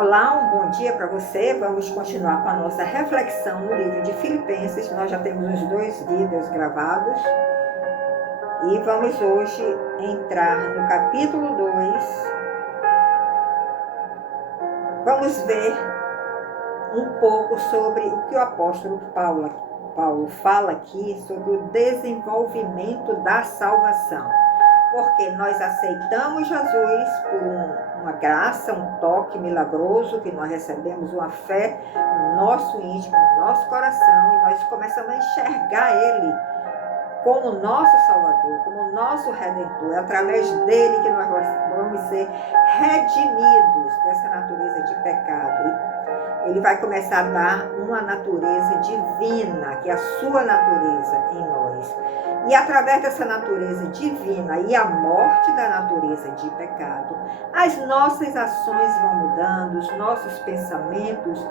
Olá, um bom dia para você. Vamos continuar com a nossa reflexão no livro de Filipenses. Nós já temos os 2 vídeos gravados e vamos hoje entrar no capítulo 2. Vamos ver um pouco sobre o que o apóstolo Paulo fala aqui sobre o desenvolvimento da salvação. Porque nós aceitamos Jesus por uma graça, um toque milagroso que nós recebemos, uma fé no nosso íntimo, no nosso coração, e nós começamos a enxergar Ele como nosso Salvador, como nosso Redentor. É através dele que nós vamos ser redimidos dessa natureza de pecado. Ele vai começar a dar uma natureza divina, que é a sua natureza em nós. E através dessa natureza divina e a morte da natureza de pecado, as nossas ações vão mudando, os nossos pensamentos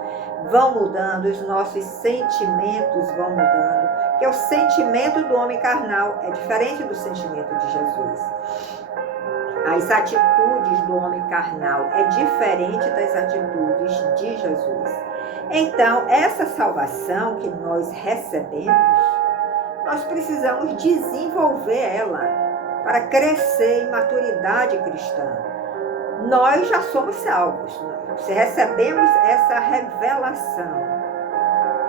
vão mudando, os nossos sentimentos vão mudando. Porque o sentimento do homem carnal é diferente do sentimento de Jesus. As atitudes do homem carnal é diferente das atitudes de Jesus. Então, essa salvação que nós recebemos, nós precisamos desenvolver ela para crescer em maturidade cristã. Nós já somos salvos. Se recebemos essa revelação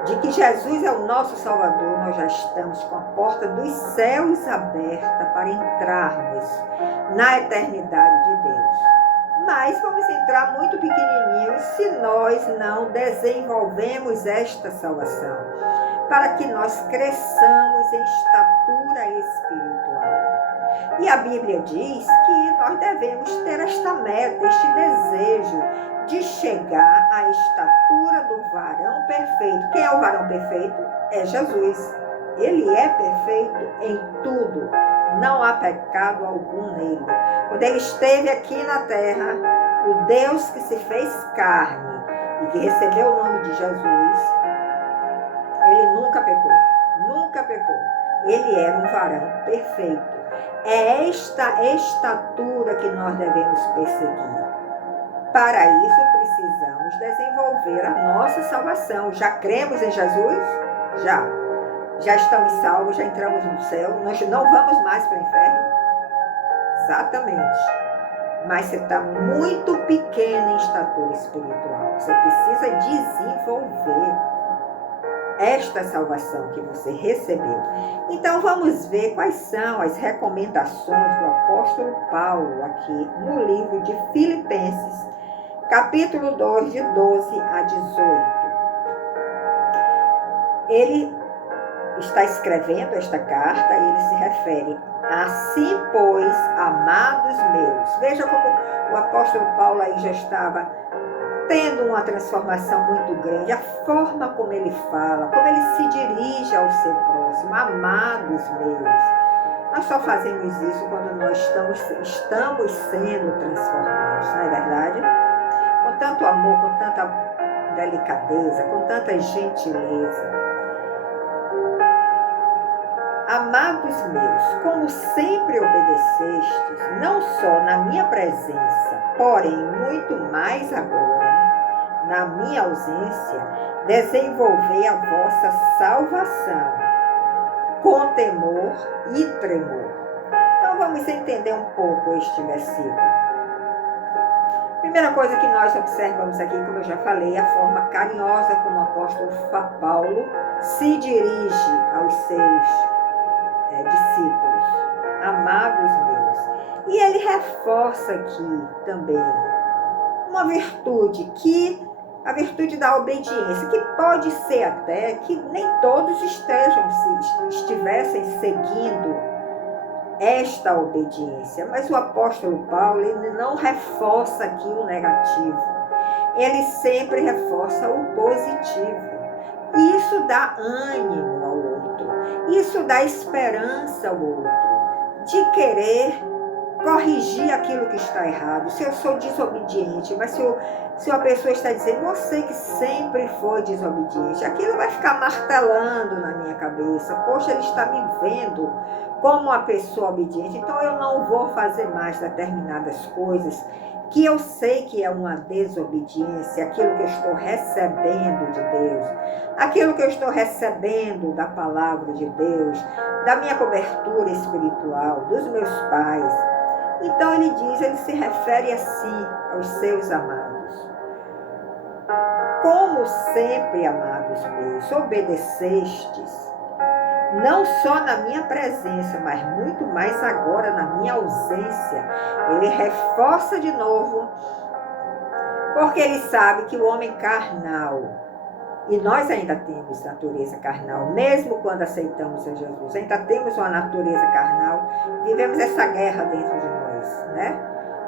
de que Jesus é o nosso Salvador, nós já estamos com a porta dos céus aberta para entrarmos na eternidade de Deus. Mas vamos entrar muito pequenininhos se nós não desenvolvemos esta salvação, para que nós cresçamos em estatura espiritual. E a Bíblia diz que nós devemos ter esta meta, este desejo de chegar à estatura do varão perfeito. Quem é o varão perfeito? É Jesus. Ele é perfeito em tudo. Não há pecado algum nele. Quando ele esteve aqui na terra, o Deus que se fez carne e que recebeu o nome de Jesus, ele nunca pecou. Nunca pecou. Ele era um varão perfeito. É esta estatura que nós devemos perseguir. Para isso, precisamos desenvolver a nossa salvação. Já cremos em Jesus? Já estamos salvos, já entramos no céu. Nós não vamos mais para o inferno? Exatamente. Mas você está muito pequeno em estatura espiritual. Você precisa desenvolver esta salvação que você recebeu. Então vamos ver quais são as recomendações do apóstolo Paulo aqui no livro de Filipenses, capítulo 2, de 12 a 18. Ele está escrevendo esta carta e ele se refere: assim, pois, amados meus. Veja como o apóstolo Paulo aí já estava tendo uma transformação muito grande, a forma como ele fala, como ele se dirige ao seu próximo. Amados meus. Nós só fazemos isso quando nós estamos sendo transformados, não é verdade? Com tanto amor, com tanta delicadeza, com tanta gentileza. Amados meus, como sempre obedecestes, não só na minha presença, porém muito mais agora, na minha ausência, desenvolvei a vossa salvação com temor e tremor. Então vamos entender um pouco este versículo. Primeira coisa que nós observamos aqui, como eu já falei, a forma carinhosa como o apóstolo Paulo se dirige aos seus discípulos, amados meus. E ele reforça aqui também uma virtude, a virtude da obediência, que pode ser até que nem todos estivessem seguindo esta obediência, mas o apóstolo Paulo, ele não reforça aqui o negativo, ele sempre reforça o positivo. Isso dá ânimo ao outro, isso dá esperança ao outro, de querer corrigir aquilo que está errado. Se eu sou desobediente, mas se uma pessoa está dizendo, você que sempre foi desobediente, aquilo vai ficar martelando na minha cabeça. Poxa, ele está me vendo como uma pessoa obediente, então eu não vou fazer mais determinadas coisas que eu sei que é uma desobediência, aquilo que eu estou recebendo de Deus, aquilo que eu estou recebendo da palavra de Deus, da minha cobertura espiritual, dos meus pais. Então ele diz, ele se refere assim aos seus amados. Como sempre, amados meus, obedecestes, não só na minha presença, mas muito mais agora na minha ausência. Ele reforça de novo, porque ele sabe que o homem carnal, e nós ainda temos natureza carnal, mesmo quando aceitamos a Jesus, ainda temos uma natureza carnal, vivemos essa guerra dentro de nós, né?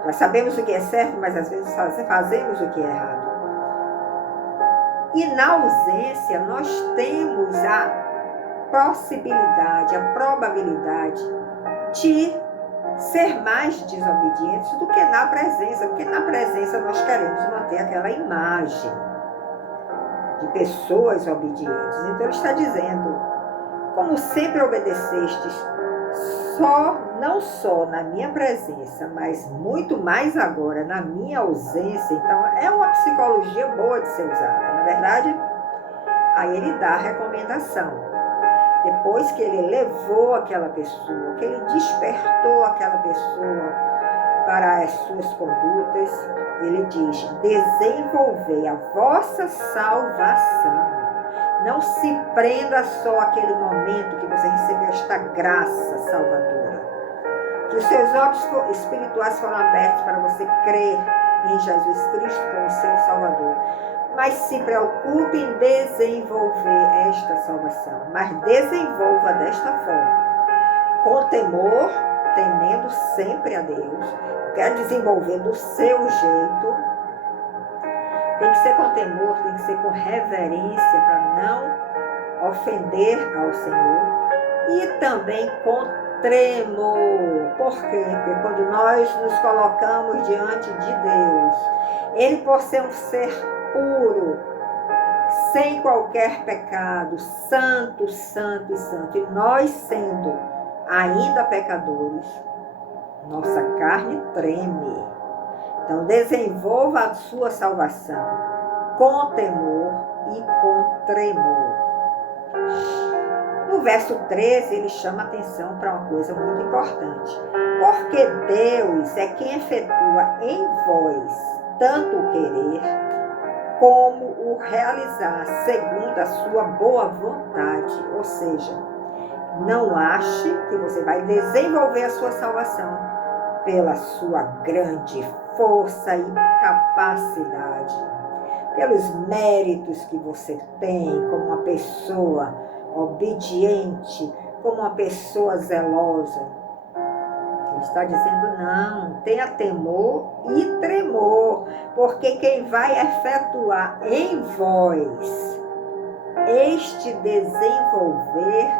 Nós sabemos o que é certo, mas às vezes fazemos o que é errado. E na ausência nós temos a possibilidade, a probabilidade de ser mais desobedientes do que na presença, porque na presença nós queremos manter aquela imagem de pessoas obedientes. Então ele está dizendo, como sempre obedecestes, não só na minha presença, mas muito mais agora na minha ausência. Então é uma psicologia boa de ser usada, na verdade. Aí ele dá a recomendação. Depois que ele levou aquela pessoa, que ele despertou aquela pessoa para as suas condutas, ele diz, desenvolvei a vossa salvação. Não se prenda só àquele momento que você recebeu esta graça salvadora. Que os seus olhos espirituais foram abertos para você crer em Jesus Cristo como seu Salvador. Mas se preocupe em desenvolver esta salvação. Mas desenvolva desta forma. Com temor, temendo sempre a Deus. Quer desenvolver do seu jeito. Tem que ser com temor, tem que ser com reverência para não ofender ao Senhor. E também com tremor. Por quê? Porque quando nós nos colocamos diante de Deus, Ele, por ser um ser puro, sem qualquer pecado, santo, santo e santo, e nós sendo ainda pecadores, nossa carne treme. Então desenvolva a sua salvação com temor e com tremor. No verso 13, ele chama atenção para uma coisa muito importante. Porque Deus é quem efetua em vós tanto o querer como o realizar segundo a sua boa vontade. Ou seja, não ache que você vai desenvolver a sua salvação pela sua grande força e capacidade, pelos méritos que você tem como uma pessoa obediente, como uma pessoa zelosa. Ele está dizendo, não, tenha temor e tremor, porque quem vai efetuar em vós este desenvolver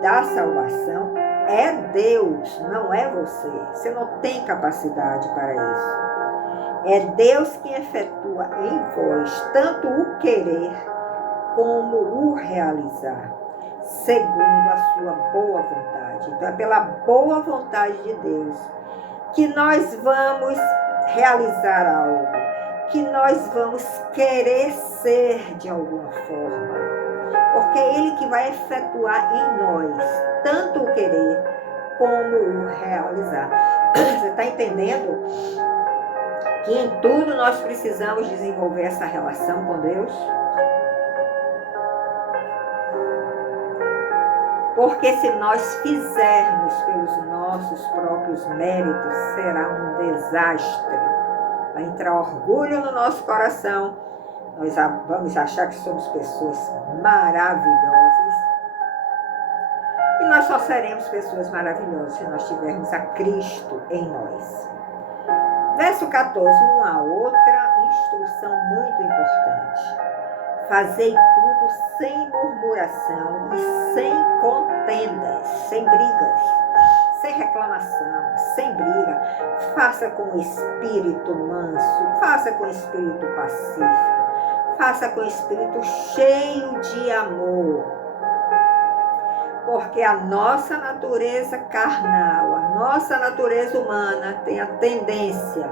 da salvação é Deus, não é você. Você não tem capacidade para isso. É Deus quem efetua em vós tanto o querer como o realizar, segundo a sua boa vontade. Então é pela boa vontade de Deus que nós vamos realizar algo, que nós vamos querer ser de alguma forma, porque é Ele que vai efetuar em nós tanto o querer como o realizar. Você está entendendo que em tudo nós precisamos desenvolver essa relação com Deus? Porque se nós fizermos pelos nossos próprios méritos, será um desastre. Vai entrar orgulho no nosso coração, nós vamos achar que somos pessoas maravilhosas. E nós só seremos pessoas maravilhosas se nós tivermos a Cristo em nós. Verso 14, uma outra instrução muito importante. Fazei tudo sem murmuração e sem contendas, sem brigas, sem reclamação, sem briga. Faça com o espírito manso, faça com o espírito pacífico, faça com o espírito cheio de amor. Porque a nossa natureza carnal, a nossa natureza humana tem a tendência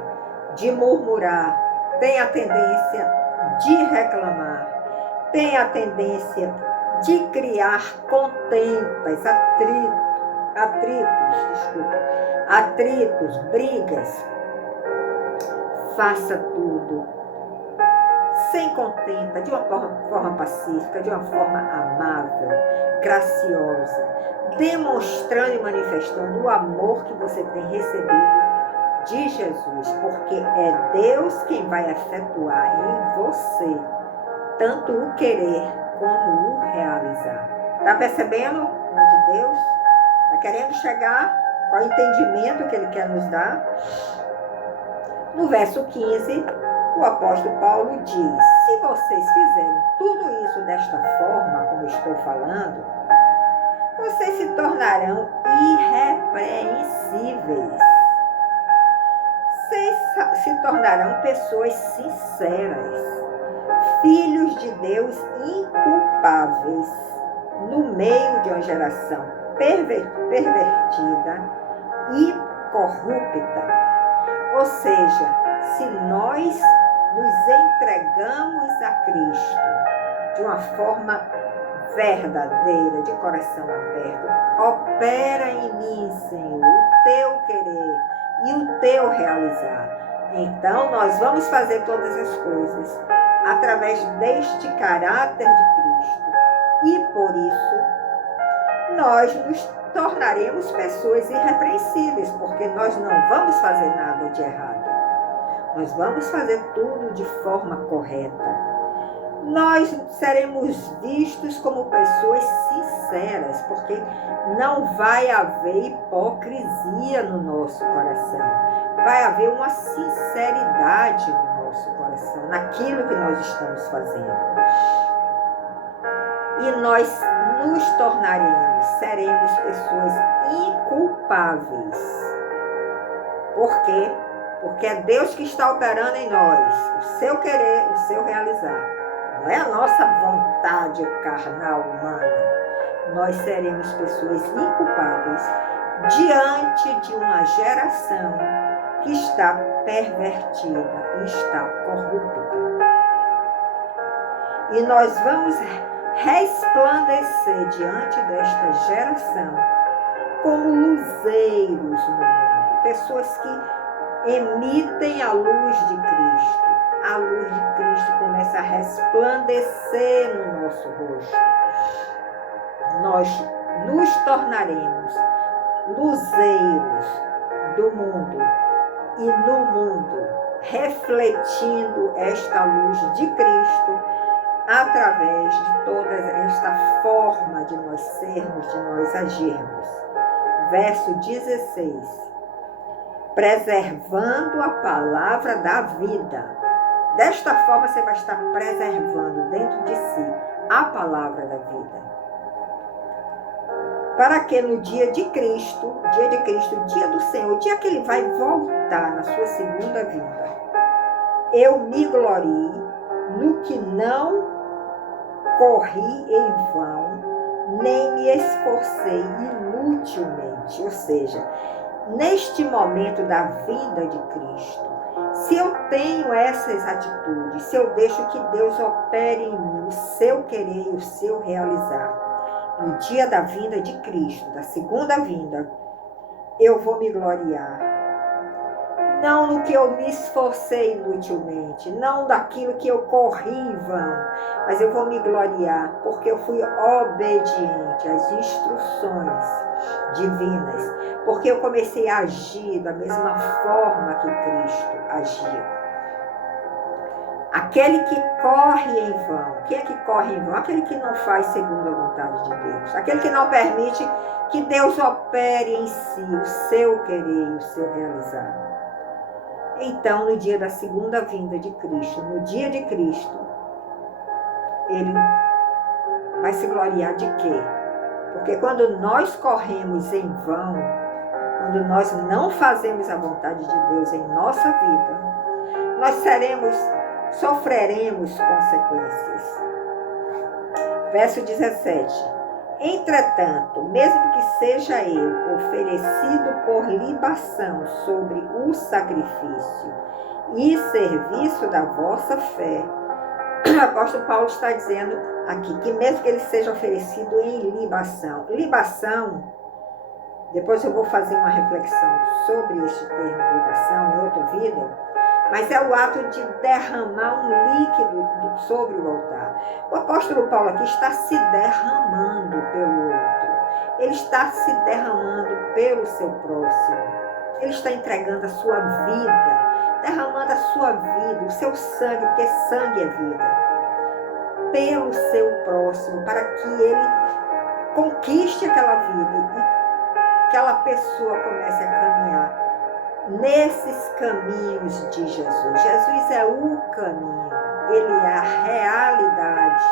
de murmurar, tem a tendência de reclamar, tem a tendência de criar contendas, atritos, brigas. Faça tudo sem contenta, de uma forma pacífica, de uma forma amável, graciosa, demonstrando e manifestando o amor que você tem recebido de Jesus, porque é Deus quem vai efetuar em você tanto o querer como o realizar. Está percebendo onde Deus está querendo chegar? Qual o entendimento que Ele quer nos dar? No verso 15, o apóstolo Paulo diz: se vocês fizerem tudo isso desta forma, como estou falando, vocês se tornarão irrepreensíveis. Vocês se tornarão pessoas sinceras, filhos de Deus inculpáveis, no meio de uma geração pervertida e corrupta. Ou seja, se nós nos entregamos a Cristo de uma forma verdadeira, de coração aberto, opera em mim, Senhor, o teu querer e o teu realizar. Então, nós vamos fazer todas as coisas através deste caráter de Cristo. E por isso, nós nos tornaremos pessoas irrepreensíveis, porque nós não vamos fazer nada de errado. Nós vamos fazer tudo de forma correta. Nós seremos vistos como pessoas sinceras, porque não vai haver hipocrisia no nosso coração. Vai haver uma sinceridade no nosso coração, naquilo que nós estamos fazendo. E nós nos tornaremos, seremos pessoas inculpáveis. Por quê? Porque é Deus que está operando em nós, o seu querer, o seu realizar. Não é a nossa vontade carnal humana. Nós seremos pessoas inculpáveis diante de uma geração que está pervertida e está corrupta. E nós vamos resplandecer diante desta geração como luzeiros no mundo, pessoas que emitem a luz de Cristo. A luz de Cristo começa a resplandecer no nosso rosto. Nós nos tornaremos luzeiros do mundo e no mundo, refletindo esta luz de Cristo através de toda esta forma de nós sermos, de nós agirmos. Verso 16. Preservando a palavra da vida. Desta forma você vai estar preservando dentro de si a palavra da vida. Para que no dia de Cristo, dia do Senhor, o dia que Ele vai voltar na sua segunda vinda, eu me glorie no que não corri em vão, nem me esforcei inutilmente. Ou seja, neste momento da vinda de Cristo, se eu tenho essas atitudes, se eu deixo que Deus opere em mim o seu querer e o seu realizar, no dia da vinda de Cristo, da segunda vinda, eu vou me gloriar. Não no que eu me esforcei inutilmente, não daquilo que eu corri em vão, mas eu vou me gloriar porque eu fui obediente às instruções divinas, porque eu comecei a agir da mesma forma que Cristo agia. Aquele que corre em vão, quem é que corre em vão? Aquele que não faz segundo a vontade de Deus, aquele que não permite que Deus opere em si o seu querer e o seu realizar. Então, no dia da segunda vinda de Cristo, no dia de Cristo, Ele vai se gloriar de quê? Porque quando nós corremos em vão, quando nós não fazemos a vontade de Deus em nossa vida, nós sofreremos consequências. Verso 17. Entretanto, mesmo que seja eu oferecido por libação sobre o sacrifício e serviço da vossa fé. O apóstolo Paulo está dizendo aqui que mesmo que ele seja oferecido em libação. Libação, depois eu vou fazer uma reflexão sobre este termo libação em outro vídeo, mas é o ato de derramar um líquido sobre o altar. O apóstolo Paulo aqui está se derramando pelo outro. Ele está se derramando pelo seu próximo. Ele está entregando a sua vida, derramando a sua vida, o seu sangue, porque sangue é vida, pelo seu próximo, para que ele conquiste aquela vida e aquela pessoa comece a caminhar nesses caminhos de Jesus. Jesus é o caminho, ele é a realidade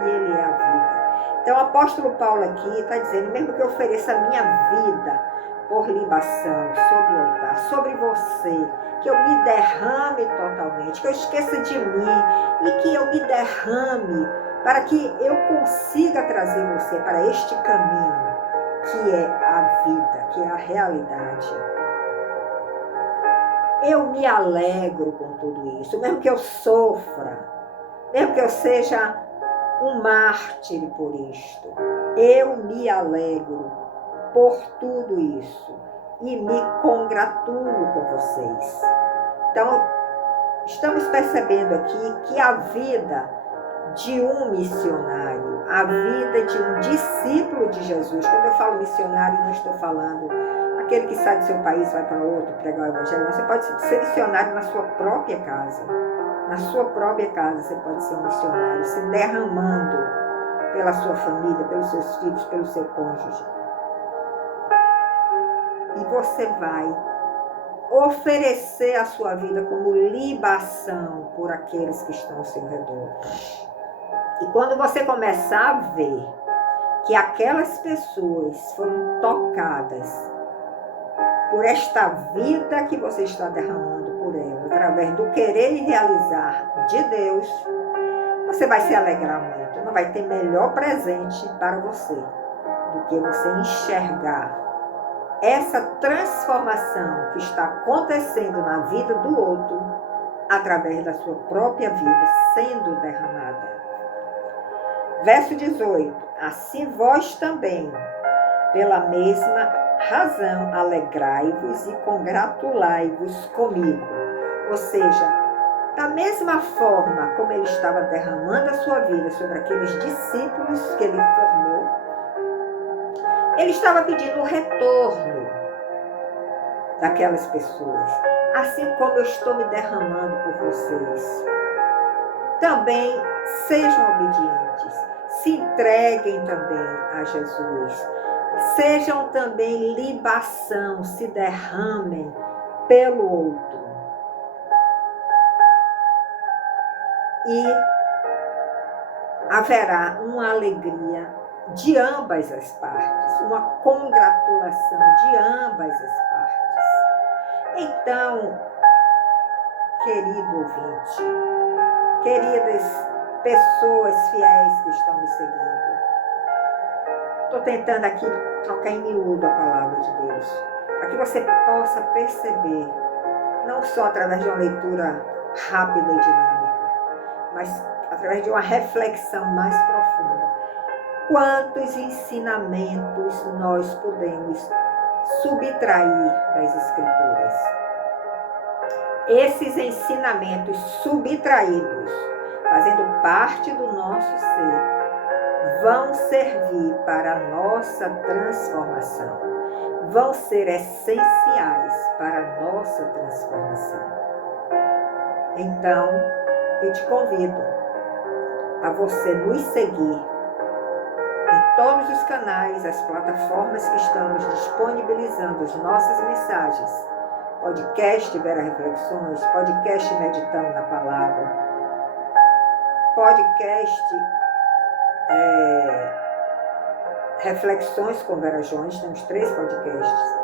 e ele é a vida. Então o apóstolo Paulo aqui está dizendo, mesmo que eu ofereça a minha vida por libação sobre o altar, sobre você, que eu me derrame totalmente, que eu esqueça de mim e que eu me derrame para que eu consiga trazer você para este caminho que é a vida, que é a realidade. Eu me alegro com tudo isso, mesmo que eu sofra, mesmo que eu seja um mártir por isto. Eu me alegro por tudo isso e me congratulo com vocês. Então, estamos percebendo aqui que a vida de um missionário, a vida de um discípulo de Jesus, quando eu falo missionário, não estou falando aquele que sai do seu país, vai para outro, pregar o evangelho. Você pode ser missionário na sua própria casa. Na sua própria casa você pode ser um missionário, se derramando pela sua família, pelos seus filhos, pelo seu cônjuge. E você vai oferecer a sua vida como libação por aqueles que estão ao seu redor. E quando você começar a ver que aquelas pessoas foram tocadas por esta vida que você está derramando por ela, através do querer e realizar de Deus, você vai se alegrar muito. Não vai ter melhor presente para você do que você enxergar essa transformação que está acontecendo na vida do outro através da sua própria vida sendo derramada. Verso 18. Assim vós também, pela mesma razão, alegrai-vos e congratulai-vos comigo. Ou seja, da mesma forma como ele estava derramando a sua vida sobre aqueles discípulos que ele formou, ele estava pedindo o retorno daquelas pessoas. Assim como eu estou me derramando por vocês, também sejam obedientes, se entreguem também a Jesus. Sejam também libação, se derramem pelo outro. E haverá uma alegria de ambas as partes, uma congratulação de ambas as partes. Então, querido ouvinte, queridas pessoas fiéis que estão me seguindo, estou tentando aqui trocar em miúdo a palavra de Deus, para que você possa perceber, não só através de uma leitura rápida e dinâmica, mas através de uma reflexão mais profunda, quantos ensinamentos nós podemos subtrair das Escrituras. Esses ensinamentos subtraídos, fazendo parte do nosso ser, vão servir para a nossa transformação, vão ser essenciais para a nossa transformação. Então, eu te convido a você nos seguir em todos os canais, as plataformas que estamos disponibilizando as nossas mensagens, podcast Vera Reflexões, podcast Meditando na Palavra, podcast Reflexões com Vera Jones, temos 3 podcasts.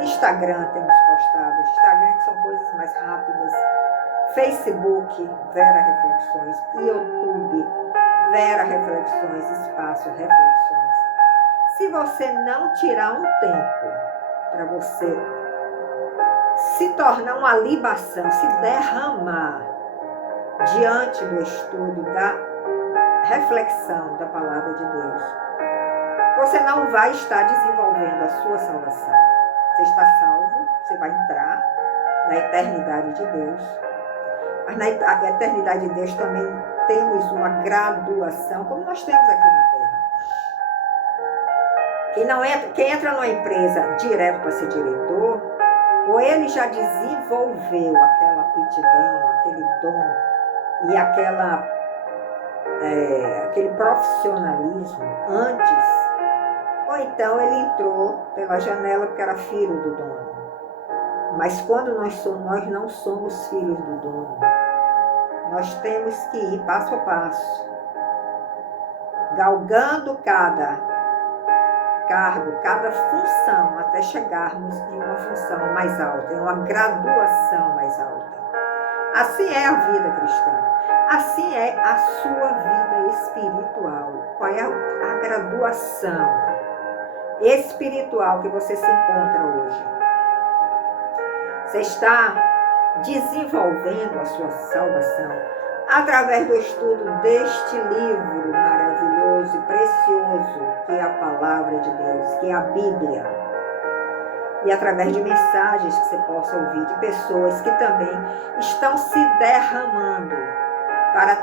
Instagram temos postado, Instagram que são coisas mais rápidas, Facebook Vera Reflexões, YouTube Vera Reflexões, espaço Reflexões. Se você não tirar um tempo para você se tornar uma libação, se derramar diante do estudo, da reflexão da palavra de Deus, você não vai estar desenvolvendo a sua salvação. Você está salvo, você vai entrar na eternidade de Deus. Mas na eternidade de Deus também temos uma graduação, como nós temos aqui na Terra. Quem entra numa empresa direto para ser diretor, ou ele já desenvolveu aquela aptidão, aquele dom e aquele profissionalismo antes, ou então ele entrou pela janela porque era filho do dono. Mas quando nós não somos filhos do dono, nós temos que ir passo a passo, galgando cada cargo, cada função, até chegarmos em uma função mais alta, em uma graduação mais alta. Assim é a vida cristã, assim é a sua vida espiritual. Qual é a graduação espiritual que você se encontra hoje? Você está desenvolvendo a sua salvação através do estudo deste livro maravilhoso e precioso que é a palavra de Deus, que é a Bíblia. E através de mensagens que você possa ouvir de pessoas que também estão se derramando para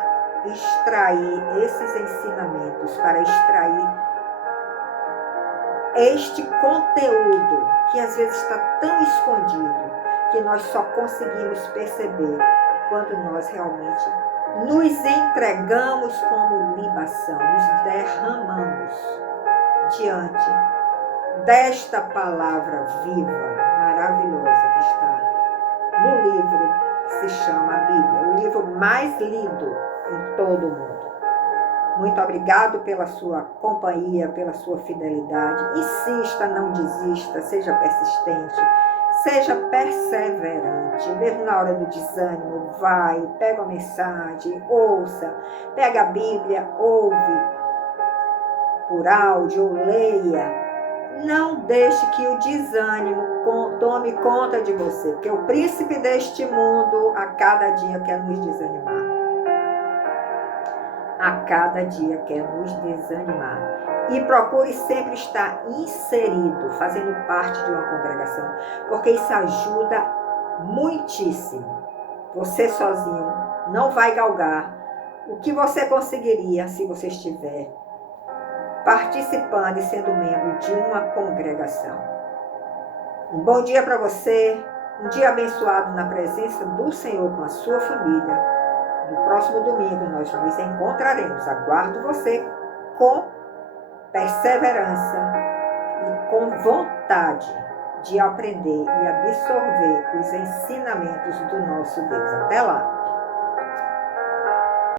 extrair esses ensinamentos, para extrair este conteúdo que às vezes está tão escondido que nós só conseguimos perceber quando nós realmente nos entregamos como libação, nos derramamos diante desta palavra viva, maravilhosa que está no livro que se chama Bíblia, o livro mais lido em todo o mundo. Muito obrigado pela sua companhia, pela sua fidelidade. Insista, não desista, seja persistente, seja perseverante. Mesmo na hora do desânimo, vai, pega a mensagem, ouça, pega a Bíblia, ouve por áudio ou leia. Não deixe que o desânimo tome conta de você, porque o príncipe deste mundo a cada dia quer nos desanimar. A cada dia quer nos desanimar. E procure sempre estar inserido, fazendo parte de uma congregação, porque isso ajuda muitíssimo. Você sozinho não vai galgar o que você conseguiria se você estiver participando e sendo membro de uma congregação. Um bom dia para você, um dia abençoado na presença do Senhor com a sua família. No próximo domingo nós nos encontraremos. Aguardo você com perseverança e com vontade de aprender e absorver os ensinamentos do nosso Deus. Até lá!